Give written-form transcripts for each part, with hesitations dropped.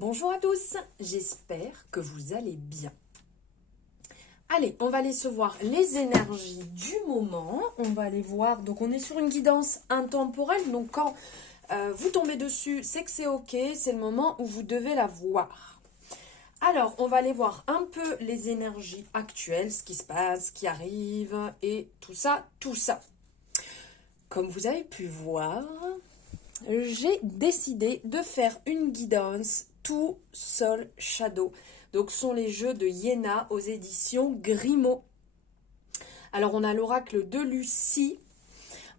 Bonjour à tous, j'espère que vous allez bien. Allez, on va aller se voir les énergies du moment. On va aller voir, donc on est sur une guidance intemporelle. Donc quand vous tombez dessus, c'est que c'est ok, c'est le moment où vous devez la voir. Alors, on va aller voir un peu les énergies actuelles, ce qui se passe, ce qui arrive et tout ça, tout ça. Comme vous avez pu voir, j'ai décidé de faire une guidance tout seul shadow. Donc, ce sont les jeux de Yéna aux éditions Grimaud. Alors, on a l'oracle de Lucie.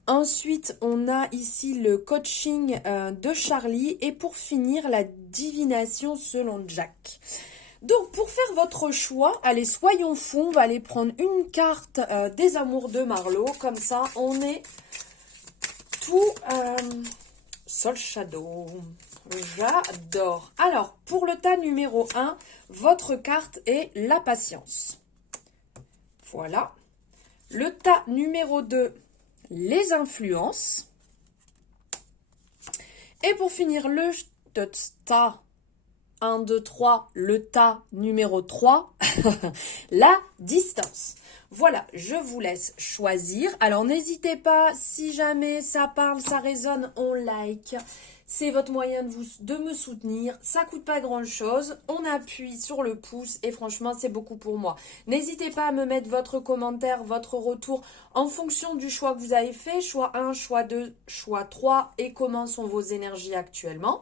Ensuite, on a ici le coaching de Charlie. Et pour finir, la divination selon Jack. Donc, pour faire votre choix, allez, soyons fous. On va aller prendre une carte des amours de Marlowe. Comme ça, on est tout Sol Shadow. J'adore. Alors, pour le tas numéro 1, votre carte est la patience. Voilà. Le tas numéro 2, les influences. Et pour finir, le tas 1, 2, 3, le tas numéro 3, la distance. Voilà, je vous laisse choisir. Alors, n'hésitez pas, si jamais ça parle, ça résonne, on like. C'est votre moyen de me soutenir. Ça coûte pas grand-chose. On appuie sur le pouce et franchement, c'est beaucoup pour moi. N'hésitez pas à me mettre votre commentaire, votre retour en fonction du choix que vous avez fait. Choix 1, choix 2, choix 3 et comment sont vos énergies actuellement.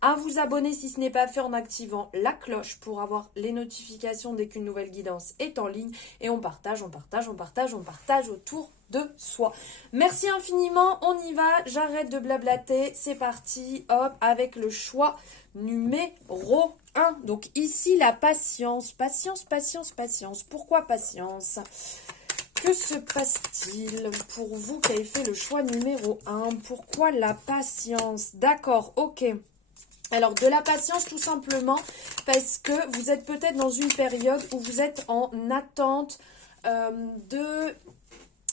À vous abonner si ce n'est pas fait en activant la cloche pour avoir les notifications dès qu'une nouvelle guidance est en ligne. Et on partage, on partage, on partage, on partage autour de soi. Merci infiniment, on y va, j'arrête de blablater, c'est parti, hop, avec le choix numéro 1. Donc ici, la patience, patience, patience, patience. Pourquoi patience ? Que se passe-t-il pour vous qui avez fait le choix numéro 1 ? Pourquoi la patience ? D'accord, ok. Alors, de la patience, tout simplement, parce que vous êtes peut-être dans une période où vous êtes en attente de...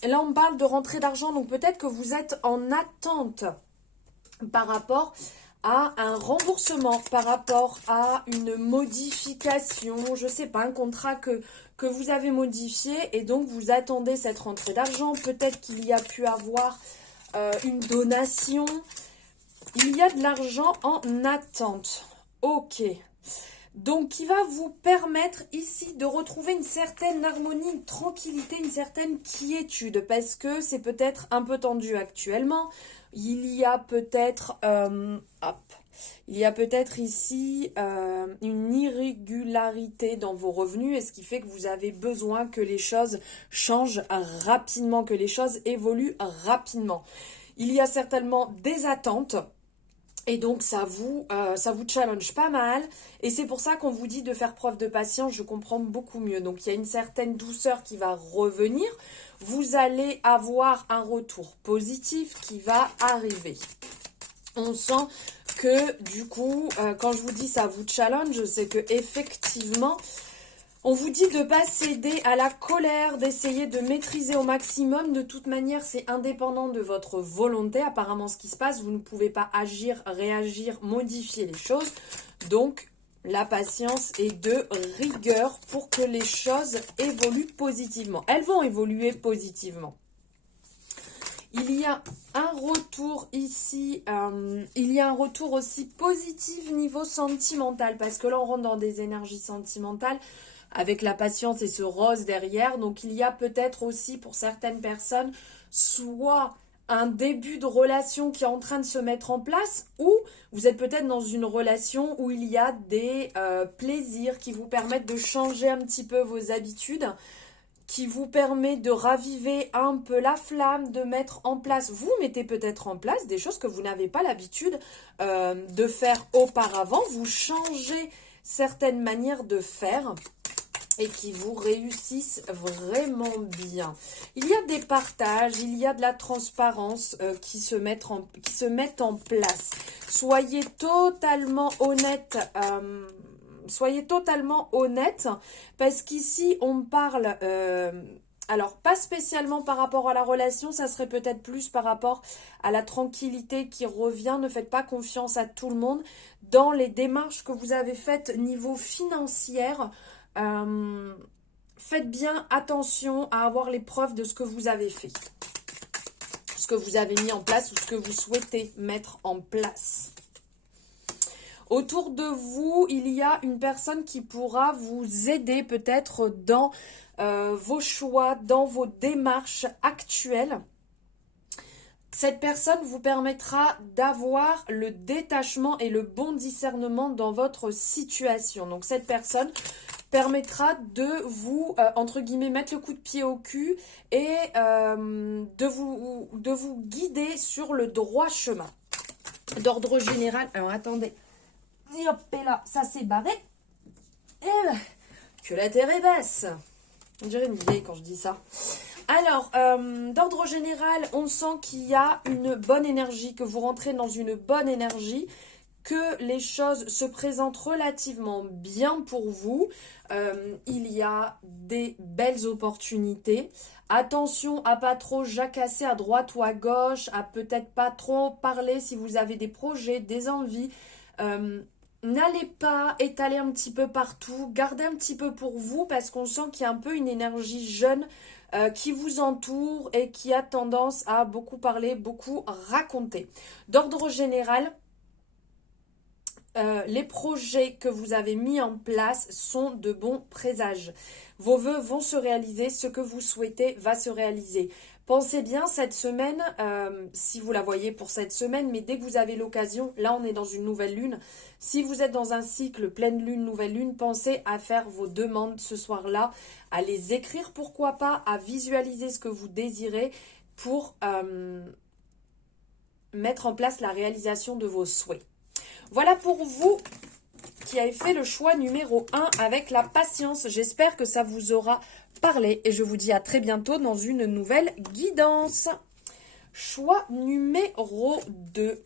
Là, on parle de rentrée d'argent, donc peut-être que vous êtes en attente par rapport à un remboursement, par rapport à une modification, je ne sais pas, un contrat que vous avez modifié et donc vous attendez cette rentrée d'argent. Peut-être qu'il y a pu avoir une donation. Il y a de l'argent en attente. Ok. Donc, qui va vous permettre ici de retrouver une certaine harmonie, une tranquillité, une certaine quiétude. Parce que c'est peut-être un peu tendu actuellement. Il y a peut-être... il y a peut-être ici une irrégularité dans vos revenus. Et ce qui fait que vous avez besoin que les choses changent rapidement, que les choses évoluent rapidement. Il y a certainement des attentes. Et donc, ça vous challenge pas mal. Et c'est pour ça qu'on vous dit de faire preuve de patience. Je comprends beaucoup mieux. Donc, il y a une certaine douceur qui va revenir. Vous allez avoir un retour positif qui va arriver. On sent que, du coup, quand je vous dis ça vous challenge, c'est que effectivement... On vous dit de ne pas céder à la colère, d'essayer de maîtriser au maximum. De toute manière, c'est indépendant de votre volonté. Apparemment, ce qui se passe, vous ne pouvez pas agir, réagir, modifier les choses. Donc, la patience est de rigueur pour que les choses évoluent positivement. Elles vont évoluer positivement. Il y a un retour ici, il y a un retour aussi positif niveau sentimental. Parce que là, on rentre dans des énergies sentimentales. Avec la patience et ce rose derrière. Donc, il y a peut-être aussi pour certaines personnes soit un début de relation qui est en train de se mettre en place ou vous êtes peut-être dans une relation où il y a des plaisirs qui vous permettent de changer un petit peu vos habitudes, qui vous permet de raviver un peu la flamme, de mettre en place, vous mettez peut-être en place des choses que vous n'avez pas l'habitude de faire auparavant. Vous changez certaines manières de faire et qui vous réussissent vraiment bien. Il y a des partages, il y a de la transparence qui se mettent en place. Soyez totalement honnête. Parce qu'ici, on parle... alors, pas spécialement par rapport à la relation, ça serait peut-être plus par rapport à la tranquillité qui revient. Ne faites pas confiance à tout le monde. dans les démarches que vous avez faites niveau financier, faites bien attention à avoir les preuves de ce que vous avez fait, ce que vous avez mis en place ou ce que vous souhaitez mettre en place. Autour de vous, il y a une personne qui pourra vous aider peut-être dans vos choix, dans vos démarches actuelles. Cette personne vous permettra d'avoir le détachement et le bon discernement dans votre situation. Donc cette personne permettra de vous, entre guillemets, mettre le coup de pied au cul et de vous guider sur le droit chemin. D'ordre général, alors attendez, et hop, et là, ça s'est barré. Et là, que la terre est basse. On dirait une vieille quand je dis ça. Alors, d'ordre général, on sent qu'il y a une bonne énergie, que vous rentrez dans une bonne énergie, que les choses se présentent relativement bien pour vous. Il y a des belles opportunités. Attention à pas trop jacasser à droite ou à gauche, à peut-être pas trop parler si vous avez des projets, des envies. N'allez pas étaler un petit peu partout, gardez un petit peu pour vous parce qu'on sent qu'il y a un peu une énergie jeune qui vous entoure et qui a tendance à beaucoup parler, beaucoup raconter. D'ordre général, les projets que vous avez mis en place sont de bons présages. Vos vœux vont se réaliser, ce que vous souhaitez va se réaliser. Pensez bien cette semaine, si vous la voyez pour cette semaine, mais dès que vous avez l'occasion, là on est dans une nouvelle lune, si vous êtes dans un cycle pleine lune, nouvelle lune, pensez à faire vos demandes ce soir-là, à les écrire, pourquoi pas, à visualiser ce que vous désirez pour mettre en place la réalisation de vos souhaits. Voilà pour vous qui avez fait le choix numéro 1 avec la patience. J'espère que ça vous aura parlé et je vous dis à très bientôt dans une nouvelle guidance. Choix numéro 2.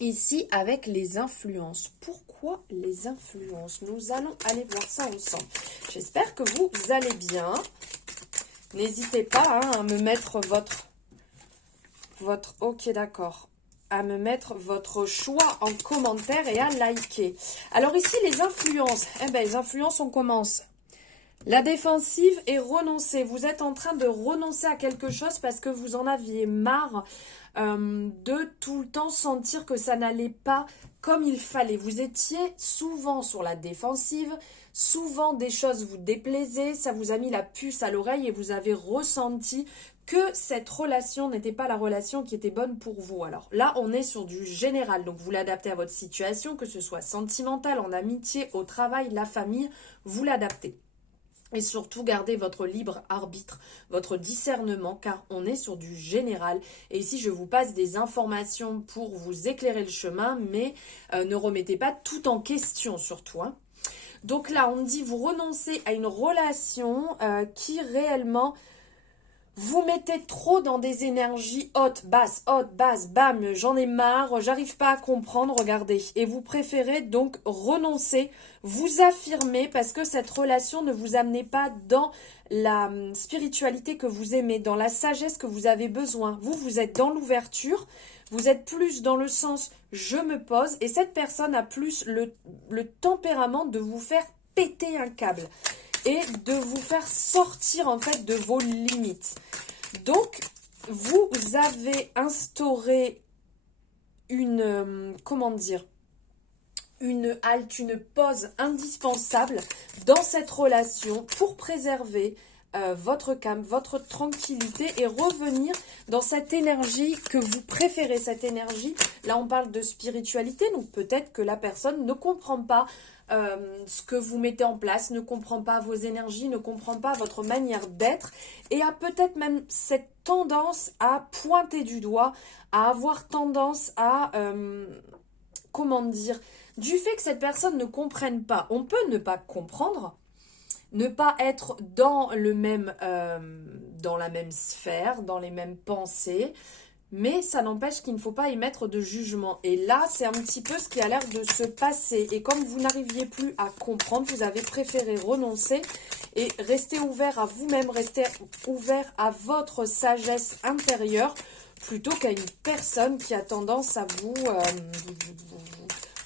Ici avec les influences. Pourquoi les influences? Nous allons aller voir ça ensemble. J'espère que vous allez bien. N'hésitez pas à me mettre votre ok, d'accord, à me mettre votre choix en commentaire et à liker. Alors ici, les influences. Eh bien, les influences, on commence. La défensive est renoncer. Vous êtes en train de renoncer à quelque chose parce que vous en aviez marre de tout le temps sentir que ça n'allait pas comme il fallait. Vous étiez souvent sur la défensive, souvent des choses vous déplaisaient, ça vous a mis la puce à l'oreille et vous avez ressenti que cette relation n'était pas la relation qui était bonne pour vous. Alors là, on est sur du général, donc vous l'adaptez à votre situation, que ce soit sentimental, en amitié, au travail, la famille, vous l'adaptez. Et surtout, gardez votre libre arbitre, votre discernement, car on est sur du général. Et ici, je vous passe des informations pour vous éclairer le chemin, mais ne remettez pas tout en question, surtout. Hein. Donc là, on dit, vous renoncez à une relation qui réellement vous mettez trop dans des énergies hautes, basses, bam, j'en ai marre, j'arrive pas à comprendre, regardez. Et vous préférez donc renoncer, vous affirmer parce que cette relation ne vous amenait pas dans la spiritualité que vous aimez, dans la sagesse que vous avez besoin. Vous êtes dans l'ouverture, vous êtes plus dans le sens je me pose et cette personne a plus le tempérament de vous faire péter un câble et de vous faire sortir en fait de vos limites. Donc, vous avez instauré une, une halte, une pause indispensable dans cette relation pour préserver votre calme, votre tranquillité et revenir dans cette énergie que vous préférez, cette énergie. Là, on parle de spiritualité, donc peut-être que la personne ne comprend pas ce que vous mettez en place, ne comprend pas vos énergies, ne comprend pas votre manière d'être et a peut-être même cette tendance à pointer du doigt, à avoir tendance à, du fait que cette personne ne comprenne pas. On peut ne pas comprendre, ne pas être dans dans la même sphère, dans les mêmes pensées, mais ça n'empêche qu'il ne faut pas y mettre de jugement. Et là, c'est un petit peu ce qui a l'air de se passer. Et comme vous n'arriviez plus à comprendre, vous avez préféré renoncer et rester ouvert à vous-même, rester ouvert à votre sagesse intérieure, plutôt qu'à une personne qui a tendance à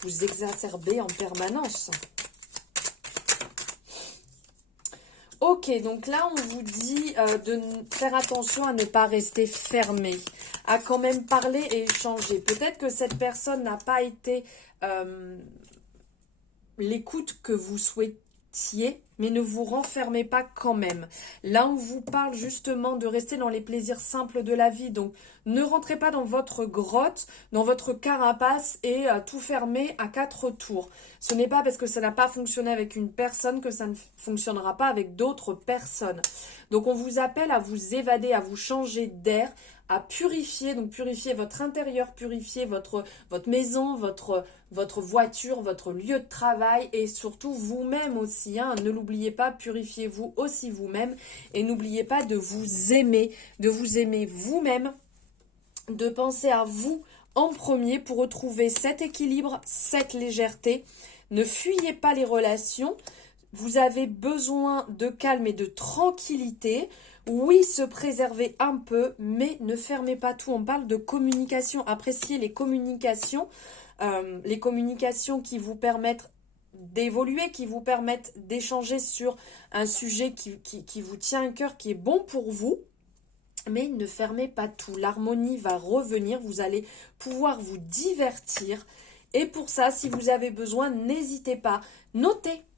vous exacerbez en permanence. Ok, donc là, on vous dit de faire attention à ne pas rester fermé, à quand même parler et échanger. Peut-être que cette personne n'a pas été l'écoute que vous souhaitiez, mais ne vous renfermez pas quand même. Là, on vous parle justement de rester dans les plaisirs simples de la vie. Donc, ne rentrez pas dans votre grotte, dans votre carapace et tout fermer à 4 tours. Ce n'est pas parce que ça n'a pas fonctionné avec une personne que ça ne fonctionnera pas avec d'autres personnes. Donc, on vous appelle à vous évader, à vous changer d'air, à purifier, donc purifier votre intérieur, purifier votre maison, votre voiture, votre lieu de travail et surtout vous-même aussi. Hein. Ne l'oubliez pas, purifiez-vous aussi vous-même et n'oubliez pas de vous aimer vous-même, de penser à vous en premier pour retrouver cet équilibre, cette légèreté. Ne fuyez pas les relations. Vous avez besoin de calme et de tranquillité. Oui, se préserver un peu, mais ne fermez pas tout. On parle de communication. Appréciez les communications qui vous permettent d'évoluer, qui vous permettent d'échanger sur un sujet qui vous tient à cœur, qui est bon pour vous. Mais ne fermez pas tout. L'harmonie va revenir. Vous allez pouvoir vous divertir. Et pour ça, si vous avez besoin, n'hésitez pas.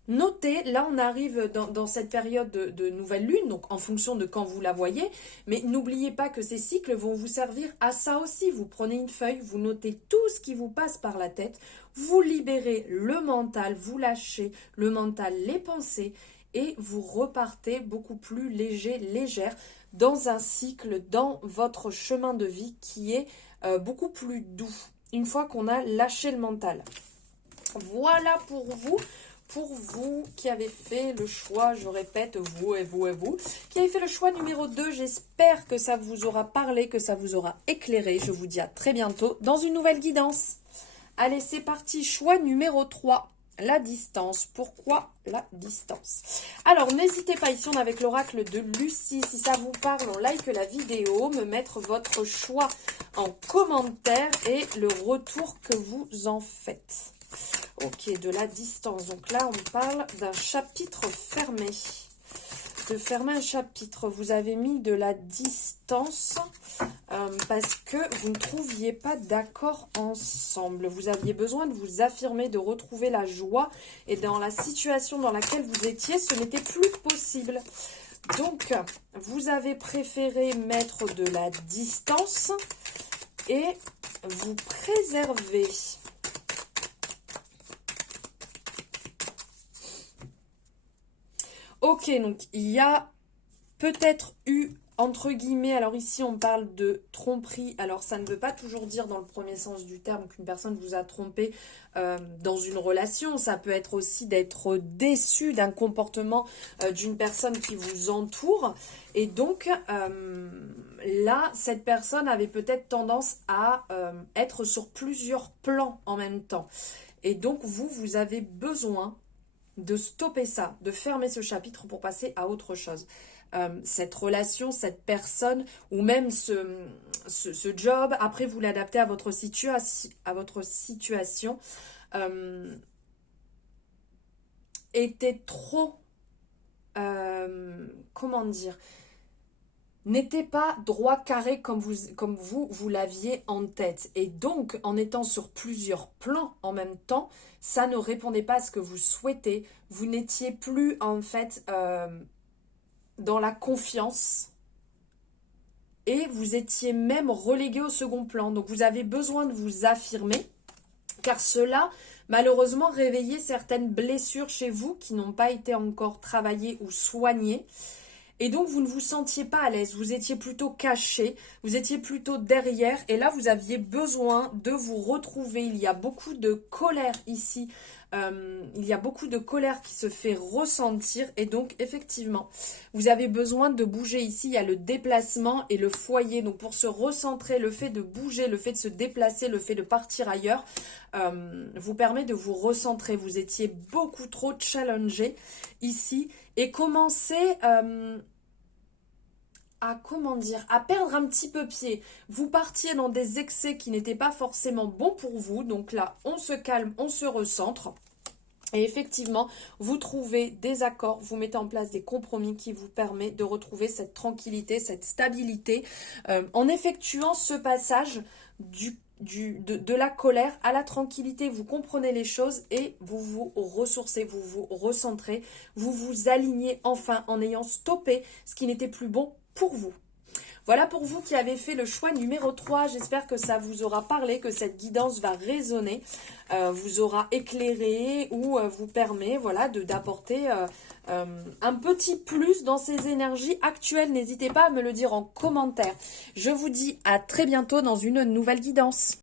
Notez, là on arrive dans cette période de nouvelle lune, donc en fonction de quand vous la voyez, mais n'oubliez pas que ces cycles vont vous servir à ça aussi. Vous prenez une feuille, vous notez tout ce qui vous passe par la tête, vous libérez le mental, vous lâchez le mental, les pensées, et vous repartez beaucoup plus léger, légère, dans un cycle, dans votre chemin de vie qui est beaucoup plus doux, une fois qu'on a lâché le mental. Voilà pour vous qui avez fait le choix, je répète, vous, qui avez fait le choix numéro 2, j'espère que ça vous aura parlé, que ça vous aura éclairé. Je vous dis à très bientôt dans une nouvelle guidance. Allez, c'est parti, choix numéro 3, la distance. Pourquoi la distance? Alors, n'hésitez pas, ici on est avec l'oracle de Lucie. Si ça vous parle, on like la vidéo, me mettre votre choix en commentaire et le retour que vous en faites. Ok, de la distance. Donc là, on parle d'un chapitre fermé. De fermer un chapitre. Vous avez mis de la distance parce que vous ne trouviez pas d'accord ensemble. Vous aviez besoin de vous affirmer, de retrouver la joie. Et dans la situation dans laquelle vous étiez, ce n'était plus possible. Donc, vous avez préféré mettre de la distance et vous préserver. Ok, donc il y a peut-être eu, entre guillemets, alors ici on parle de tromperie, alors ça ne veut pas toujours dire dans le premier sens du terme qu'une personne vous a trompé dans une relation, ça peut être aussi d'être déçu d'un comportement d'une personne qui vous entoure, et donc là, cette personne avait peut-être tendance à être sur plusieurs plans en même temps, et donc vous avez besoin de stopper ça, de fermer ce chapitre pour passer à autre chose. Cette relation, cette personne, ou même ce job, après vous l'adaptez à votre situation, était trop, comment dire, n'était pas droit carré comme vous l'aviez en tête. Et donc, en étant sur plusieurs plans en même temps, ça ne répondait pas à ce que vous souhaitez. Vous n'étiez plus, en fait, dans la confiance. Et vous étiez même relégué au second plan. Donc, vous avez besoin de vous affirmer. Car cela, malheureusement, réveillait certaines blessures chez vous qui n'ont pas été encore travaillées ou soignées. Et donc, vous ne vous sentiez pas à l'aise, vous étiez plutôt caché, vous étiez plutôt derrière. Et là, vous aviez besoin de vous retrouver. Il y a beaucoup de colère ici. Il y a beaucoup de colère qui se fait ressentir. Et donc, effectivement, vous avez besoin de bouger ici. Il y a le déplacement et le foyer. Donc, pour se recentrer, le fait de bouger, le fait de se déplacer, le fait de partir ailleurs, vous permet de vous recentrer. Vous étiez beaucoup trop challengé ici. Et commencez comment dire, à perdre un petit peu pied. Vous partiez dans des excès qui n'étaient pas forcément bons pour vous. Donc là, on se calme, on se recentre. Et effectivement, vous trouvez des accords, vous mettez en place des compromis qui vous permettent de retrouver cette tranquillité, cette stabilité. En effectuant ce passage de la colère à la tranquillité, vous comprenez les choses et vous vous ressourcez, vous vous recentrez, vous vous alignez enfin en ayant stoppé ce qui n'était plus bon pour vous. Voilà pour vous qui avez fait le choix numéro 3. J'espère que ça vous aura parlé, que cette guidance va résonner, vous aura éclairé ou vous permet voilà, d'apporter un petit plus dans ces énergies actuelles. N'hésitez pas à me le dire en commentaire. Je vous dis à très bientôt dans une nouvelle guidance.